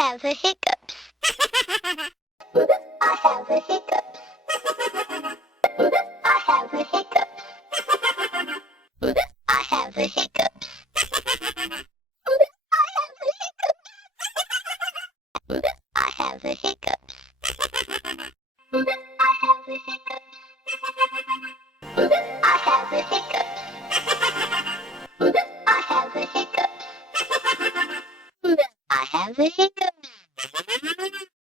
have the hiccups. I have the hiccups. I have the hiccups. I have the hiccups. I have the hiccups. I have the hiccups. I have the hiccups. I have the hiccups. I have the hiccups.